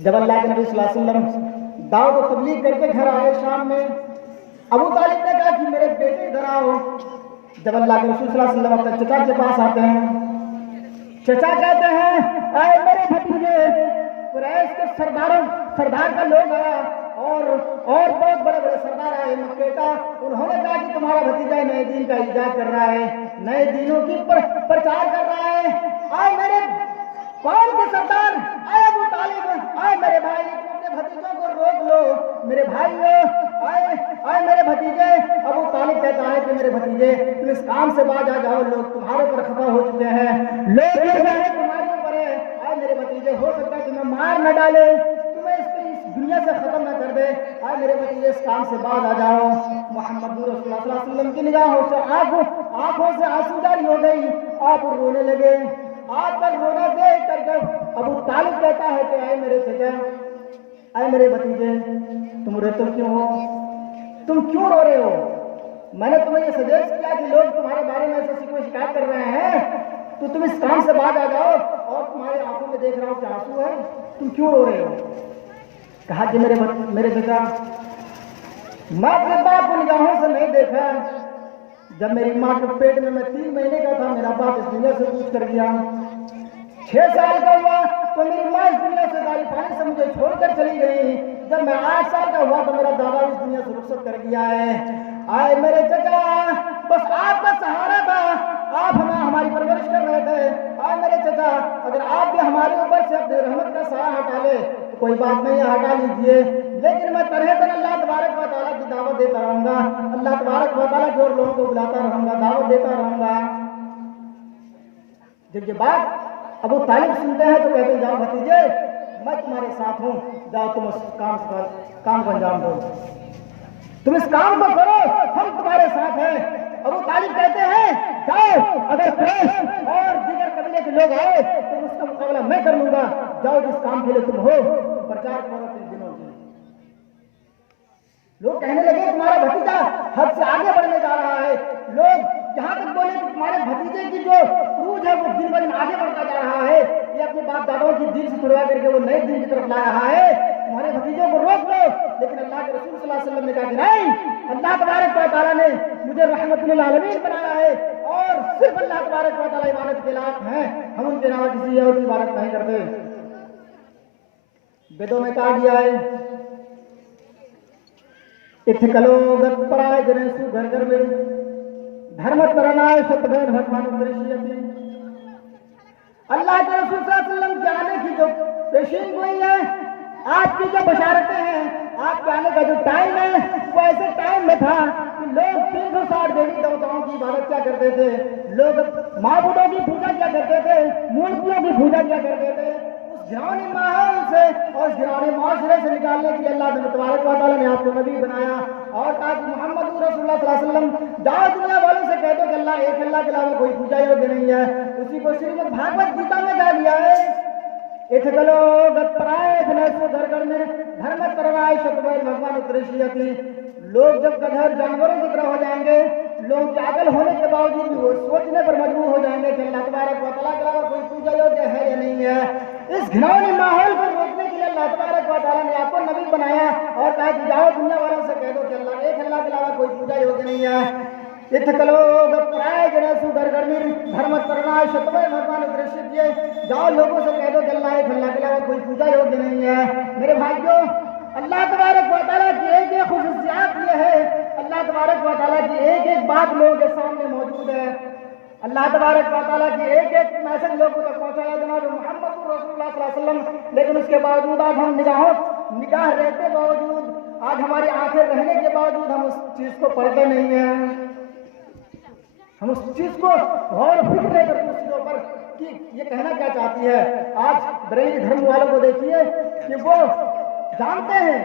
جب اللہ کے نبی صلی اللہ علیہ وسلم دعوت و تبلیغ کر کے گھر آئے شام میں، ابو طالب نے کہا کہ میرے بیٹے ادھر آؤ۔ جب اللہ کے رسول صلی اللہ علیہ وسلم اپنے چچا کے پاس آتے ہیں، چچا کہتے ہیں اے میرے بھتیجے، قریش کے سردار کا لوگ آیا اور بہت بڑے بڑے سردار آئے مکے کا، انہوں نے کہا کہ تمہارا بھتیجا نئے دین کا ایجاد کر رہا ہے، نئے دینوں کی پرچار کر رہا ہے۔ آئے میرے قوم کے سردار، آئے ابو طالب، آئے میرے بھائی، اپنے بھتیجوں کو روک لو۔ میرے بھائیو، آئے میرے بھتیجے۔ ابو طالب کہتا ہے کہ میرے بھتیجے تم اس کام سے باز آ جاؤ، لوگ تمہارے اوپر خفا ہو چکے ہیں، لوگ تمہارے اوپر ہے۔ آئے میرے بھتیجے، ہو سکتا ہے تمہیں مار نہ ڈالے، تمہیں اس دنیا سے ختم نہ کر دے، آئے میرے بھتیجے اس کام سے باز آ جاؤ۔ محمد رسول اللہ صلی اللہ علیہ وسلم کی نگاہوں سے آنکھوں سے آنسو جاری ہو گئی، آپ رونے لگے۔ آپ پر رونا دیکھ کر جب ابو طالب کہتا ہے کہ اے میرے چچا، اے میرے بھتیجے، تم روتے کیوں ہو؟ تم کیوں رو رہے ہو؟ میں نے تمہیں یہ سجیسٹ کیا کہ لوگ تمہارے بارے میں ایسی کوئی شکایت کر رہے ہیں تو تم اس کام سے باز آ جاؤ، اور تمہارے آنکھوں میں دیکھ رہا ہوں کہ آنسو ہے، تم کیوں رو رہے ہو؟ کہا کہ میرے چچا، میں اپنے باپ کو نگاہوں سے نہیں دیکھا، جب میری ماں کے پیٹ میں 3 مہینے کا تھا میرا باپ اس دنیا سے کوچ کر گیا، 6 سال کا ہوا تو میری ماں اس دنیا سے داری پانی سے مجھے چھوڑ کر چلی گئی، جب میں 8 سال کا ہوا تو میرا دادا اس دنیا سے رخصت کر گیا ہے۔ آئے میرے چچا، بس آپ کا سہارا تھا، آپ ہماری پرورش کر رہے تھے۔ آئے میرے چچا، اگر آپ بھی ہمارے اوپر سے اپنے رحمت کا سایہ ہٹا لے تو کوئی بات نہیں، ہٹا لیجیے، لیکن میں طرح طرح اللہ تبارک و تعالیٰ کی دعوت دیتا رہوں گا، اللہ تبارک و تعالیٰ کی اور لوگوں کو بلاتا رہوں گا، دعوت دیتا رہوں گا۔ جب یہ بات ابو طالب سنتے ہیں تو کہتے ہیں جاؤ بھتیجے، میں تمہارے ساتھ ہوں، جاؤ تم اس کام کو انجام دو، تم اس کام کو کرو، ہم تمہارے ساتھ ہیں۔ ابو طالب کہتے ہیں جاؤ، اگر قریش اور دیگر قبیلے کے لوگ آئے تو اس کا مقابلہ میں کر لوں گا، جاؤ جس کام کے لیے تم ہو تم پرچار کرو 3 دنوں کی۔ لوگ کہنے لگے تمہارا بھتیجا حد سے آگے بڑھنے جا رہا ہے، لوگ جہاں تک بولے کہ تمہارے بھتیجے کی جو عروج ہے وہ دن بدن آگے بڑھتا جا رہا ہے، یہ اپنے باپ داداؤں کی دین سے چھڑوا کر کے وہ نئے دین کی طرف لا رہا ہے، تمہارے بھتیجوں کو روک لو۔ لیکن اللہ کے رسول صلی اللہ علیہ وسلم نے کہا کہ نہیں، اللہ تبارک و تعالیٰ نے مجھے رحمت للعالمین بنایا ہے، اور صرف اللہ تبارک و تعالیٰ عبادت کے لائق ہیں، ہم ان کے علاوہ کسی اور کی عبادت نہیں کرتے۔ بیدوں میں کہا گیا ہے اتکلو گت پرائے جنسو گھر گھر میں دھرمت پرنائے ستبین بھگوان پریشیتی۔ اللہ کے رسول صلی اللہ علیہ وسلم کے آنے کی جو پیشین گوئی ہے، آپ کی جو بشارتیں ہیں، آپ کے آنے کا جو ٹائم ہے وہ ایسے ٹائم میں تھا کہ لوگ 360 دیوی دیوتاؤں کی عبادت کیا کرتے تھے، لوگ معبودوں کی پوجا کیا کرتے تھے، مورتیوں کی پوجا کیا کرتے تھے۔ اس گھرانے ماحول سے اور اس گھرانے معاشرے سے نکالنے کے لیے اللہ تبارک و تعالیٰ نے آپ کو نبی بنایا اور کہا کہ محمد رسول اللہ صلی اللہ علیہ وسلم جاؤ دنیا والوں سے کہہ دو کہ اللہ ایک، اللہ کے علاوہ کوئی پوجا یوگیہ نہیں ہے۔ اسی کو شریمد بھاگوت گیتا میں کہا گیا ہے اتکلو گت پرائے جنسو گھر گھر میں دھرمت پرنائے ستبین بھگوان پریشیتی۔ لوگ جب گدھر جانوروں کی طرح ہو جائیں گے، لوگ کے عقل ہونے کے باوجود بھی وہ سوچنے پر مجبور ہو جائیں گے کہ اللہ تبارک و تعالیٰ کے علاوہ کوئی پوجا یوگیہ ہے یا نہیں ہے۔ اس گھناؤنے ماحول کو روکنے کے لیے اللہ تبارک و تعالیٰ نے آپ کو نبی بنایا اور کہا کہ جاؤ دنیا والوں سے کہہ دو کہ اللہ ایک، اللہ کے علاوہ کوئی پوجا یوگیہ نہیں ہے۔ اتکلو گت پرائے جنسو گھر گھر میں دھرمت پرنائے ستبین بھگوان پریشیتی۔ جاؤ لوگوں سے کہہ دو کہ اللہ ایک، اللہ کے علاوہ کوئی پوجا یوگیہ نہیں ہے۔ میرے بھائیوں، اللہ تبارک و تعالیٰ کی ایک ایک خصوصیات یہ ہے، اللہ تبارک و تعالیٰ کی ایک ایک بات لوگوں کے سامنے موجود ہے، اللہ تبارک و تعالیٰ کی ایک ایک میسج لوگوں تک پہنچایا جناب محمد رسول اللہ صلی اللہ علیہ وسلم، لیکن اس کے باوجود آج ہم نگاہ رہتے باوجود، آج ہماری آنکھیں رہنے کے باوجود ہم اس چیز کو پڑھتے نہیں ہیں، ہم اس چیز کو غور و فکر نہیں کرتے اس کے اوپر کہ یہ کہنا کیا چاہتی ہے۔ آج بریلوی دھرم والوں کو دیکھیے کہ وہ جانتے ہیں،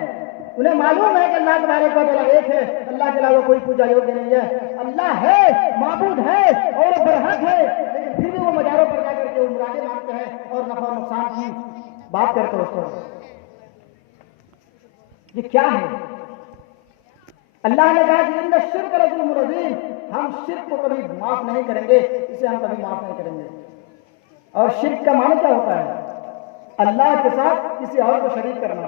انہیں معلوم ہے کہ اللہ تبارک و تعالیٰ ایک ہے، اللہ کے علاوہ کوئی پوجا یوگیہ نہیں ہے، اللہ ہے، معبود ہے اور برحق ہے، لیکن پھر بھی وہ مزاروں پر جا کر کے وہ مرادیں مانگتے ہیں اور نفع و نقصان کی بات کرتے اس پر۔ یہ کیا ہے؟ اللہ نے کہا کہ ان الشرک لظلم عظیم، ہم شرک کو کبھی معاف نہیں کریں گے، اسے ہم کبھی معاف نہیں کریں گے۔ اور شرک کا معنی کیا ہوتا ہے؟ اللہ کے ساتھ کسی اور کو شریک کرنا۔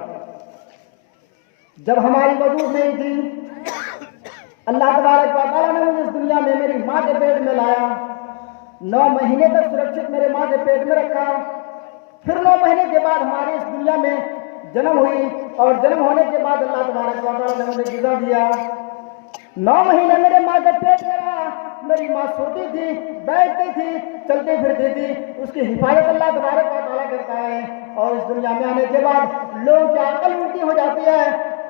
جب ہماری وجود نہیں تھی، اللہ تبارک و تعالیٰ نے مجھے اس دنیا میں میری ماں کے پیٹ میں لایا، 9 مہینے تک سرکشت میرے ماں کے پیٹ میں رکھا، پھر 9 مہینے کے بعد ہماری اس دنیا میں جنم ہوئی، اور جنم ہونے کے بعد اللہ تبارک و تعالیٰ نے مجھے غذا دیا۔ 9 مہینے میرے ماں کے پیٹ میں رہا، میری ماں سوتی تھی، بیٹھتی تھی، چلتی پھرتی تھی، اس کی حفاظت اللہ تبارک و تعالیٰ کرتا ہے۔ اور اس دنیا میں آنے کے بعد لوگوں کی عقل الٹی ہو جاتی ہے،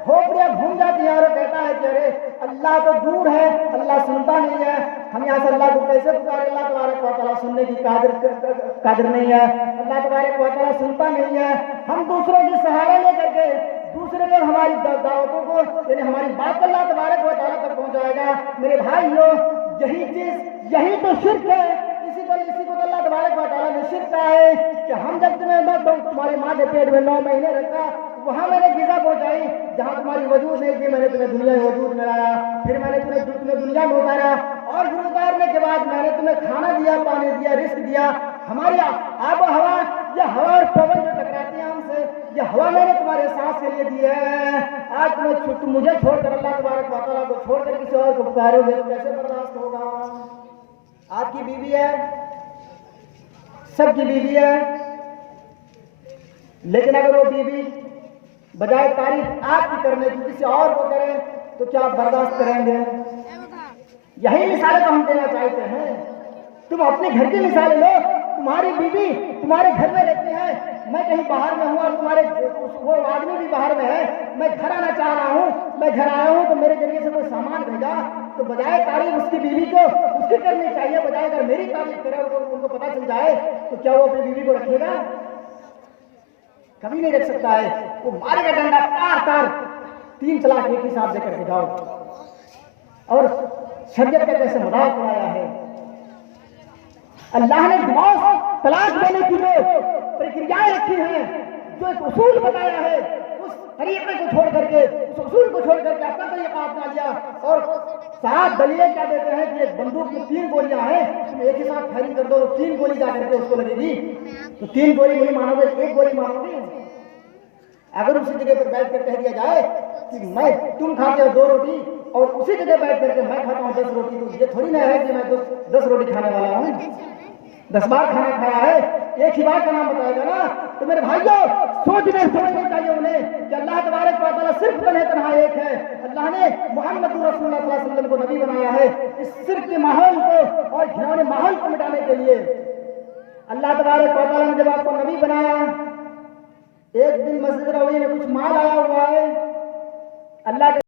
کھوپڑیاں گھوم جاتی ہیں، اور وہ کہتا ہے کہ ارے اللہ تو دور ہے، اللہ سنتا نہیں ہے، ہم یہاں سے اللہ کو کیسے پکارے؟ اللہ تبارک و تعالیٰ سننے کی قادر نہیں ہے، اللہ تبارک و تعالیٰ سنتا نہیں ہے۔ ہم دوسروں کی سہارا لے کر کے دوسرے لوگ ہماری دعوتوں کو، یعنی ہماری بات اللہ تبارک و تعالیٰ تک پہنچائے گا۔ میرے بھائیو، یہی چیز، یہی تو شرک ہے۔ اسی کو اللہ تبارک و تعالیٰ نے شرک کہا ہے کہ ہم جب تمہاری ماں کے پیٹ میں 9 مہینے رکھا، وہاں میں نے غذا پہنچائی، جہاں تمہاری وجود نہیں تھی میں نے تمہیں دنیا میں وجود میں لایا، پھر میں نے تمہیں دنیا میں اتارا، اور پھر اتارنے کے بعد میں نے تمہیں کھانا دیا، پانی دیا، رزق دیا۔ ہماری آب و ہوا، یہ ہوا اور پون جو ٹکراتی ہیں ہم سے، یہ ہوا میں نے تمہارے سانس کے لیے دی ہے۔ آج تم مجھے چھوڑ کر اللہ تبارک و تعالیٰ کو چھوڑ کر کسی اور کو پکارو گے تو کیسے برداشت ہوگا؟ آپ کی بیوی ہے، سب کی بیوی ہے، لیکن اگر وہ بیوی بجائے تعریف آپ کی کرنے کی کسی اور کو کرے تو کیا آپ برداشت کریں گے؟ یہی مثالیں تو ہم دینا چاہتے ہیں۔ تم اپنے گھر کی مثالیں لو، تمہاری بیوی تمہارے گھر میں رہتی ہے، میں کہیں باہر میں ہوں اور وہ آدمی بھی باہر میں ہے، میں گھر آنا چاہ رہا ہوں، میں گھر آیا ہوں تو میرے ذریعے سے کوئی سامان بھیجا تو بجائے تعریف اس کی بیوی کو اس کی کرنی چاہیے، بجائے اگر میری تعریف کرے اور ان کو پتہ چل جائے تو کیا وہ اپنی بیوی کو رکھے گا؟ کبھی نہیں رکھ سکتا ہے۔ وہ مارے گا ڈنڈا، تار 3 طلاق ایک حساب سے کر کے جاؤ۔ اور شریعت کا کیسے مذاق اڑایا ہے۔ اللہ نے ڈیورس طلاق دینے کی جو پرکریائیں رکھی ہیں، جو ایک اصول بتایا ہے، اس طریقے کو چھوڑ کر کے، اس اصول کو چھوڑ کر کے اپنا طریقہ اپنا لیا، اور 7 دلیلیں کیا دیتے ہیں کہ ایک بندوق میں 3 گولیاں ہیں، تم ایک ہی ساتھ فائرنگ کر دو، 3 گولی جا کر کے اس کو لگے گی، تو 3 گولی نہیں مانو گے، 1 گولی مانو گے۔ اگر اسی جگہ پر بیٹھ کر کہہ دیا جائے کہ تم کھاتے ہو 2 روٹی اور اسی جگہ بیٹھ کر کے میں کھاتا ہوں 10 روٹی، تو یہ تھوڑی نہ ہے کہ میں 10 روٹی کھانے والا ہوں، 10 بار کھانا کھایا ہے، ایک ہی بار کا نام بتائے گا نا۔ تو میرے بھائیوں، سوچنا چاہیے انہیں کہ اللہ تبارک و تعالیٰ صرف تنہا ایک ہے۔ اللہ نے محمد رسول اللہ صلی اللہ علیہ وسلم کو نبی بنایا ہے اس صرف کے ماحول کو اور گھناؤنے ماحول کو مٹانے کے لیے۔ اللہ تبارک و تعالیٰ نے جب آپ کو نبی بنایا، ایک دن مسجد نبوی میں کچھ مال آیا